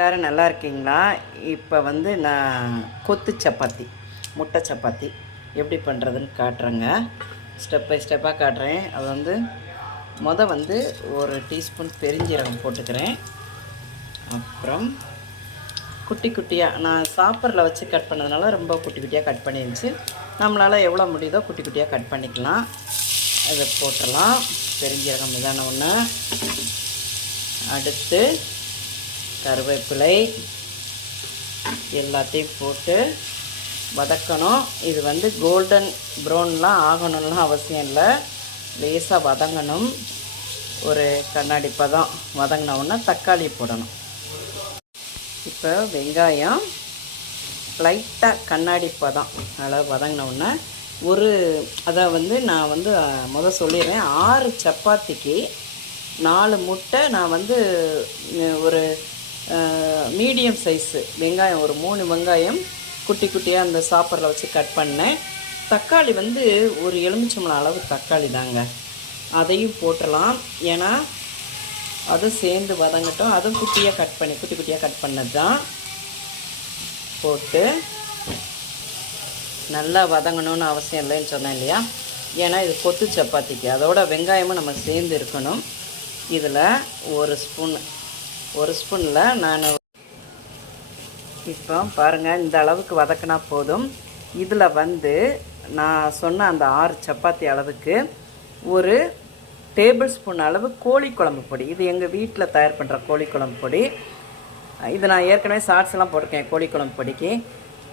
எல்லோரும் நல்லா இருக்கீங்களா? இப்போ வந்து நான் கொத்து சப்பாத்தி, முட்டை சப்பாத்தி எப்படி பண்ணுறதுன்னு காட்டுறேங்க. ஸ்டெப் பை ஸ்டெப்பாக காட்டுறேன். அது வந்து ஒரு டீஸ்பூன் பெருஞ்சீரகம் போட்டுக்கிறேன். அப்புறம் குட்டி குட்டியாக நான் சாப்பரில் வச்சு கட் பண்ணதுனால ரொம்ப குட்டி குட்டியாக கட் பண்ணிருந்துச்சு. நம்மளால் எவ்வளோ முடியுதோ குட்டி குட்டியாக கட் பண்ணிக்கலாம். அதை போட்டுடலாம். பெருஞ்சீரகம் இதான ஒன்று. அடுத்து கருவேப்பிலை எல்லாத்தையும் போட்டு வதக்கணும். இது வந்து கோல்டன் ப்ரௌன்லாம் ஆகணும்லாம் அவசியம் இல்லை. லேசாக வதங்கணும். ஒரு கண்ணாடி பதம் வதங்கினோன்னா தக்காளி போடணும். இப்போ வெங்காயம் லைட்டாக கண்ணாடி பதம் அளவு வதங்கினோன்னா அதை நான் சொல்லிடுறேன். 6 சப்பாத்திக்கு 4 முட்டை. நான் ஒரு மீடியம் சைஸு வெங்காயம், ஒரு 3 வெங்காயம் குட்டி குட்டியாக அந்த சாப்பரில் வச்சு கட் பண்ணேன். தக்காளி ஒரு எலுமிச்சம்பழம் அளவு தக்காளி தாங்க. அதையும் போட்டுடலாம். ஏன்னா அதுவும் சேர்ந்து வதங்கட்டும். அதுவும் குட்டி குட்டியாக கட் பண்ணது தான் போட்டு நல்லா வதங்கணும்னு அவசியம் இல்லைன்னு சொன்னேன் இல்லையா? ஏன்னா இது கொத்து சப்பாத்திக்கு அதோட வெங்காயமும் நம்ம சேர்ந்து இருக்கணும். இதில் ஒரு ஸ்பூனில் நான் இப்போ பாருங்கள், இந்த அளவுக்கு வதக்கினா போதும். இதில் நான் சொன்ன அந்த 6 சப்பாத்தி அளவுக்கு ஒரு டேபிள் ஸ்பூன் அளவு கோழி குழம்பு பொடி. இது எங்கள் வீட்டில் தயார் பண்ணுற கோழி குழம்பு பொடி. இது நான் ஏற்கனவே ஷார்ட்ஸ்லாம் போட்டிருக்கேன். கோழி குழம்பு பொடிக்கு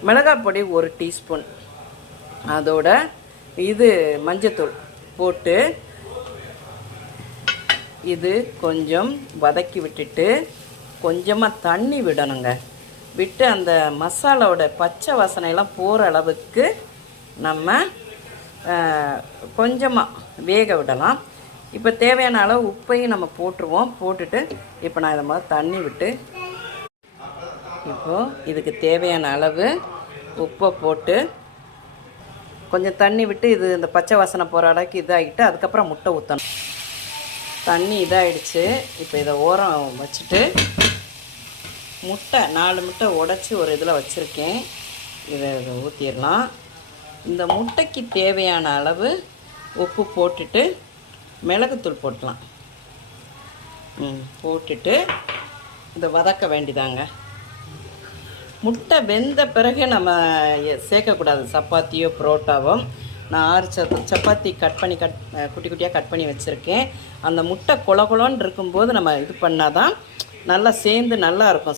மிளகாய் பொடி 1 டீஸ்பூன், அதோட இது மஞ்சத்தூள் போட்டு இது கொஞ்சம் வதக்கி விட்டுட்டு கொஞ்சமாக தண்ணி விடணுங்க. விட்டு அந்த மசாலாவோட பச்சை வாசனையெல்லாம் போகிற அளவுக்கு நம்ம கொஞ்சமாக வேக விடலாம். இப்போ தேவையான அளவு உப்பையும் நம்ம போட்டுருவோம். போட்டுட்டு இப்போ நான் இதை தண்ணி விட்டு இப்போது இதுக்கு தேவையான அளவு உப்பை போட்டு கொஞ்சம் தண்ணி விட்டு இது இந்த பச்சை வாசனை போகிற அளவுக்கு இதாகிட்டு அதுக்கப்புறம் முட்டை ஊற்றணும். தண்ணி இதாகிடுச்சு. இப்போ இதை ஓரம் வச்சுட்டு முட்டை 4 முட்டை உடச்சி ஒரு இதில் வச்சுருக்கேன். இதை ஊற்றிடலாம். இந்த முட்டைக்கு தேவையான அளவு உப்பு போட்டுட்டு மிளகுத்தூள் போட்டலாம். போட்டுட்டு இதை வதக்க வேண்டிதாங்க. முட்டை வெந்த பிறகு நம்ம சேர்க்கக்கூடாது சப்பாத்தியோ புரோட்டாவோ. நான் 6 சப்பாத்தி குட்டி குட்டியாக கட் பண்ணி வச்சுருக்கேன். அந்த முட்டை கொலன்னு இருக்கும்போது நம்ம இது பண்ணால் தான் நல்லா சேர்ந்து நல்லா இருக்கும்.